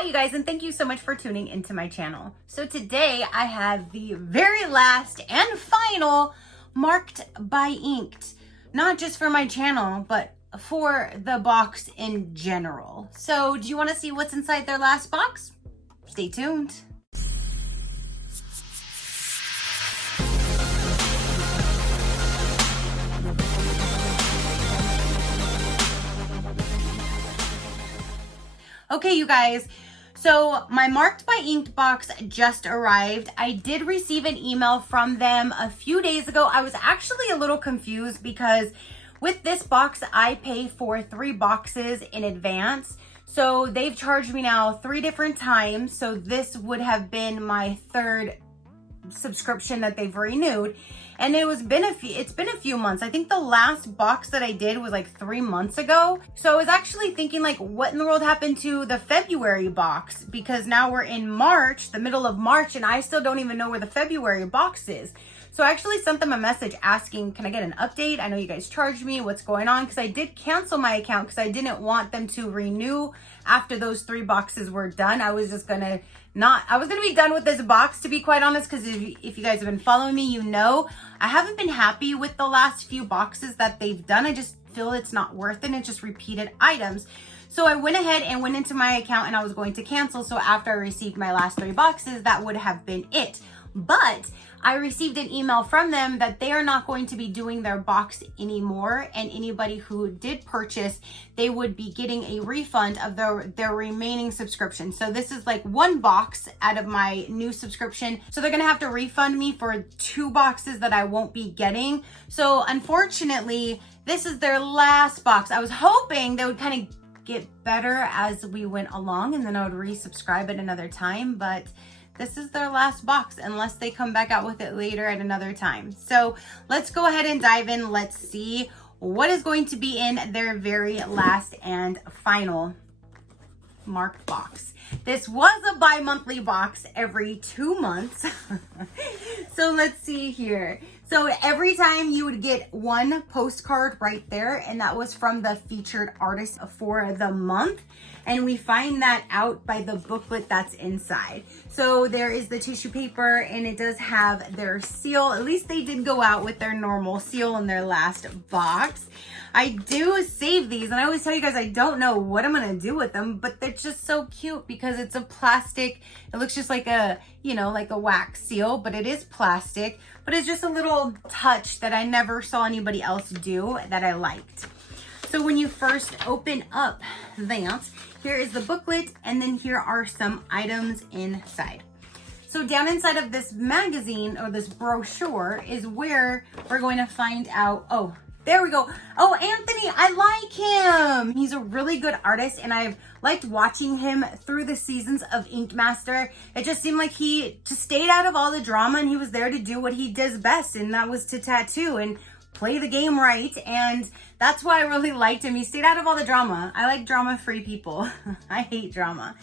Hi you guys, and thank you so much for tuning into my channel. So today I have the very last and final Marked by Inked, not just for my channel, but for the box in general. So do you want to see what's inside their last box? Stay tuned. Okay, you guys, so my Marked by Inked box just arrived. I did receive an email from them a few days ago. I was actually a little confused because with this box, I pay for 3 boxes in advance. So they've charged me now 3 different times. So this would have been my 3rd subscription that they've renewed. And it's been a few months. I think the last box that I did was like 3 months ago. So I was actually thinking like, what in the world happened to the February box? Because now we're in March, the middle of March, and I still don't even know where the February box is. So I actually sent them a message asking, can I get an update? I know you guys charged me, what's going on? Because I did cancel my account because I didn't want them to renew after those 3 boxes were done. I was just gonna be done with this box, to be quite honest, because if you guys have been following me, you know I haven't been happy with the last few boxes that they've done. I just feel it's not worth it. It's just repeated items. So I went ahead and went into my account and I was going to cancel. So after I received my last 3 boxes, that would have been it. But I received an email from them that they are not going to be doing their box anymore, and anybody who did purchase, they would be getting a refund of their remaining subscription. So this is like 1 box out of my new subscription. So they're gonna have to refund me for 2 boxes that I won't be getting. So unfortunately, this is their last box. I was hoping they would kind of get better as we went along and then I would resubscribe at another time, but this is their last box unless they come back out with it later at another time. So let's go ahead and dive in. Let's see what is going to be in their very last and final Marked box. This was a bi-monthly box every 2 months. So let's see here. So every time you would get 1 postcard right there, and that was from the featured artist for the month. And we find that out by the booklet that's inside. So there is the tissue paper and it does have their seal. At least they did go out with their normal seal in their last box. I do save these, and I always tell you guys I don't know what I'm gonna do with them, but they're just so cute because it's a plastic. It looks just like a, you know, like a wax seal, but it is plastic. But it's just a little touch that I never saw anybody else do that I liked. So when you first open up that, here is the booklet, and then here are some items inside. So down inside of this magazine, or this brochure, is where we're going to find out, oh, there we go. Oh, Anthony, I like him. He's a really good artist, and I've liked watching him through the seasons of Ink Master. It just seemed like he just stayed out of all the drama, and he was there to do what he does best, and that was to tattoo and play the game right. And that's why I really liked him. He stayed out of all the drama. I like drama-free people. I hate drama.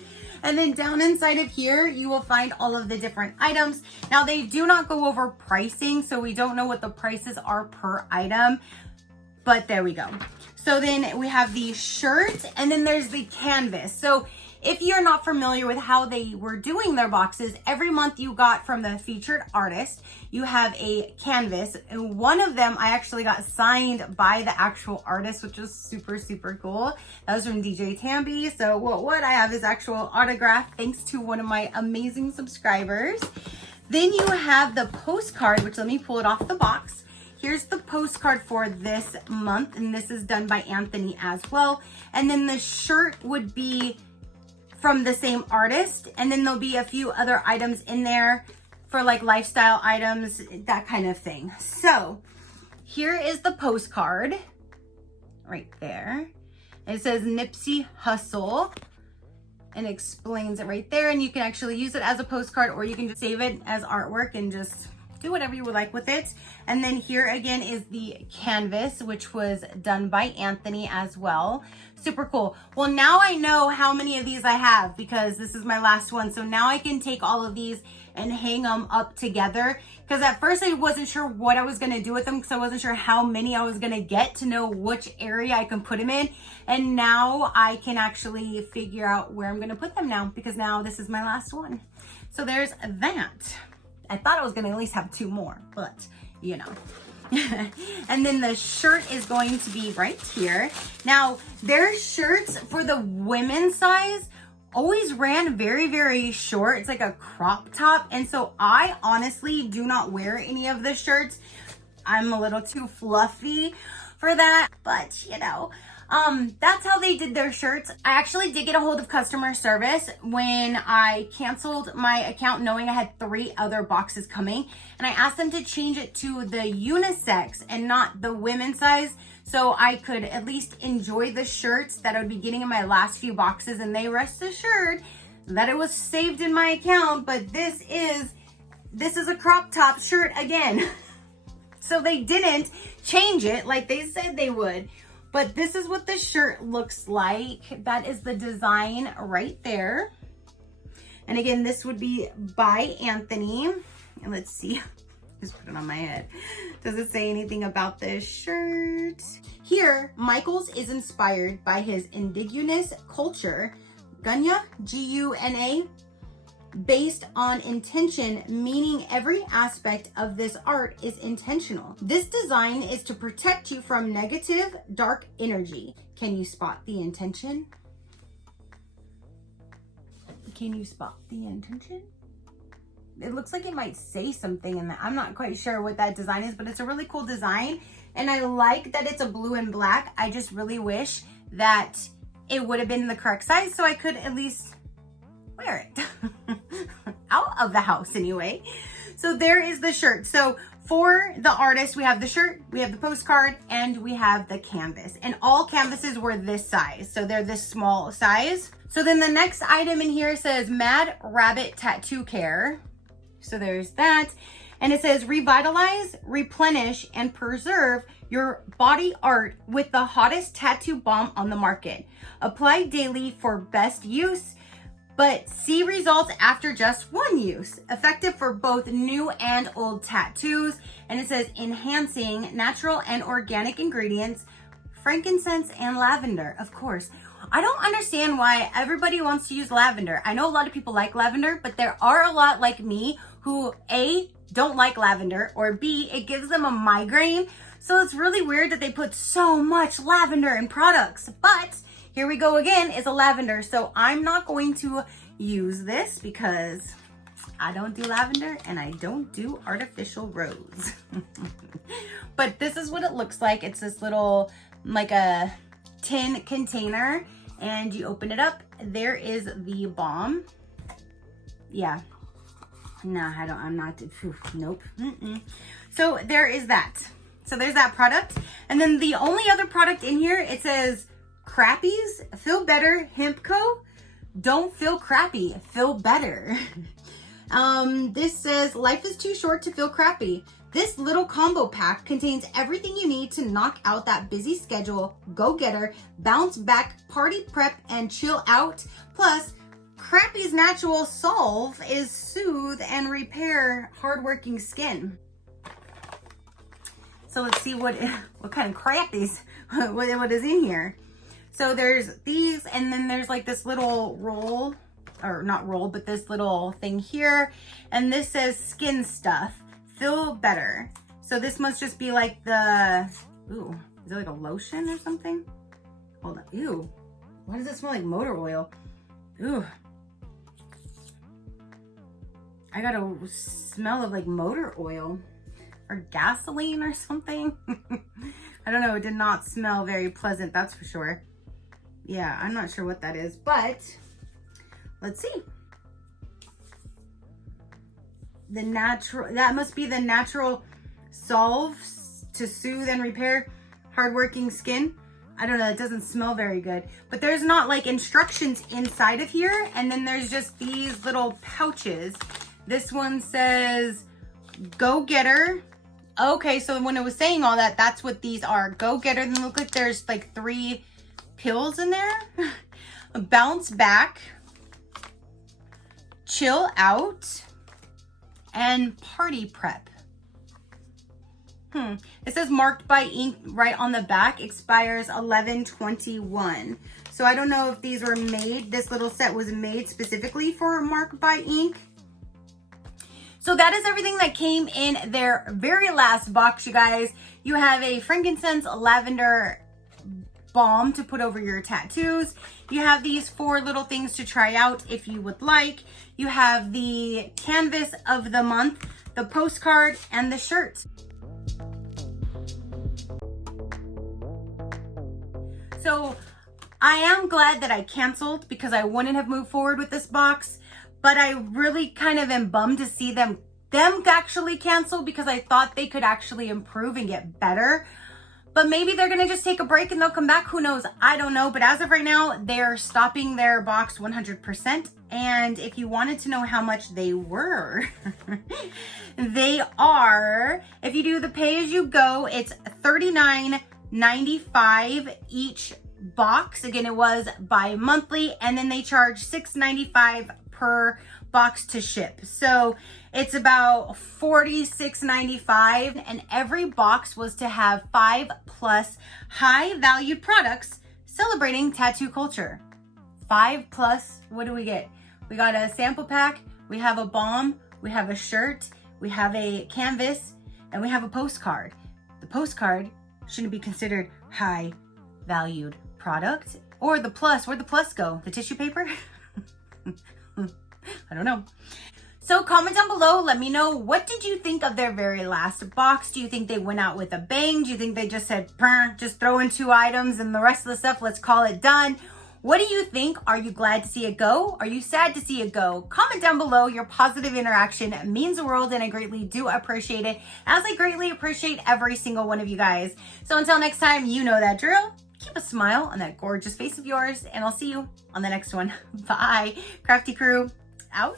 And then down inside of here, you will find all of the different items. Now, they do not go over pricing, so we don't know what the prices are per item. But there we go. So then we have the shirt, and then there's the canvas. So if you're not familiar with how they were doing their boxes, every month you got from the featured artist, you have a canvas. And one of them I actually got signed by the actual artist, which was super, super cool. That was from DJ Tambi. So what I have is actual autograph, thanks to one of my amazing subscribers. Then you have the postcard, which let me pull it off the box. Here's the postcard for this month, and this is done by Anthony as well. And then the shirt would be from the same artist, and then there'll be a few other items in there for like lifestyle items, that kind of thing. So here is the postcard right there. It says Nipsey Hussle and explains it right there, and you can actually use it as a postcard, or you can just save it as artwork and just do whatever you would like with it. And then here again is the canvas, which was done by Anthony as well. Super cool. Well, now I know how many of these I have because this is my last one. So now I can take all of these and hang them up together. Because at first I wasn't sure what I was going to do with them because I wasn't sure how many I was going to get to know which area I can put them in. And now I can actually figure out where I'm going to put them now because now this is my last one. So there's that. I thought I was going to at least have 2 more, but you know. And then the shirt is going to be right here. Now, their shirts for the women's size always ran very, very short. It's like a crop top. And so I honestly do not wear any of the shirts. I'm a little too fluffy for that, but you know, that's how they did their shirts. I actually did get a hold of customer service when I canceled my account knowing I had 3 other boxes coming, and I asked them to change it to the unisex and not the women's size so I could at least enjoy the shirts that I would be getting in my last few boxes. And they rest assured that it was saved in my account, but this is a crop top shirt again. So they didn't change it like they said they would. But this is what the shirt looks like. That is the design right there. And again, this would be by Anthony. And let's see, just put it on my head. Does it say anything about this shirt? Here, Michael's is inspired by his indigenous culture, Guna, G-U-N-A, based on intention, meaning every aspect of this art is intentional. This design is to protect you from negative, dark energy. Can you spot the intention? Can you spot the intention? It looks like it might say something in that. I'm not quite sure what that design is, but it's a really cool design. And I like that it's a blue and black. I just really wish that it would have been the correct size so I could at least wear it out of the house anyway. So there is the shirt. So for the artist, we have the shirt, we have the postcard, and we have the canvas. And all canvases were this size. So they're this small size. So then the next item in here says Mad Rabbit Tattoo Care. So there's that. And it says revitalize, replenish, and preserve your body art with the hottest tattoo balm on the market. Apply daily for best use, but see results after just 1 use. Effective for both new and old tattoos. And it says enhancing natural and organic ingredients, frankincense and lavender, of course. I don't understand why everybody wants to use lavender. I know a lot of people like lavender, but there are a lot like me who A, don't like lavender, or B, it gives them a migraine. So it's really weird that they put so much lavender in products. But here we go again, is a lavender. So I'm not going to use this because I don't do lavender and I don't do artificial rose. But this is what it looks like. It's this little, like a tin container, and you open it up. There is the balm. Yeah. No, I'm not, nope. So there is that. So there's that product. And then the only other product in here, it says Crappies, Feel Better, Hemp Co. Don't feel crappy, feel better. This says life is too short to feel crappy. This little combo pack contains everything you need to knock out that busy schedule, go-getter, bounce back, party prep, and chill out. Plus, Crappy's natural solve is soothe and repair hardworking skin. So let's see what kind of crappies, what is in here. So there's these, and then there's like this little roll, or not roll, but this little thing here. And this says skin stuff, feel better. So this must just be like the, ooh, is it like a lotion or something? Hold on, ew. Why does it smell like motor oil? Ooh. I got a smell of like motor oil or gasoline or something. I don't know, it did not smell very pleasant, that's for sure. Yeah, I'm not sure what that is, but let's see. The natural, that must be the natural solve to soothe and repair hardworking skin. I don't know, it doesn't smell very good, but there's not like instructions inside of here. And then there's just these little pouches. This one says Go Getter. Okay, so when it was saying all that, that's what these are. Go Getter. Then look like there's like 3 pills in there. Bounce Back, Chill Out, and Party Prep. It says marked by ink right on the back, expires 11/21. So I don't know if these were made, this little set was made specifically for marked by ink. So that is everything that came in their very last box, you guys. You have a frankincense lavender balm to put over your tattoos. You have these 4 little things to try out if you would like. You have the canvas of the month, the postcard, and the shirt. So I am glad that I canceled because I wouldn't have moved forward with this box, but I really kind of am bummed to see them actually cancel because I thought they could actually improve and get better. But maybe they're going to just take a break and they'll come back. Who knows? I don't know. But as of right now, they're stopping their box 100%. And if you wanted to know how much they were, they are, if you do the pay as you go, it's $39.95 each box. Again, it was bi-monthly, and then they charge $6.95 per box to ship. So it's about $46.95, and every box was to have 5+ high-valued products celebrating tattoo culture. 5+, what do we get? We got a sample pack, we have a balm, we have a shirt, we have a canvas, and we have a postcard. The postcard shouldn't be considered high-valued product. Or the plus, where'd the plus go? The tissue paper? I don't know. So comment down below, let me know, what did you think of their very last box? Do you think they went out with a bang? Do you think they just said, just throw in 2 items and the rest of the stuff, let's call it done? What do you think? Are you glad to see it go? Are you sad to see it go? Comment down below. Your positive interaction means the world, and I greatly do appreciate it, as I greatly appreciate every single one of you guys. So until next time, you know that drill. Keep a smile on that gorgeous face of yours, and I'll see you on the next one. Bye. Crafty crew, out.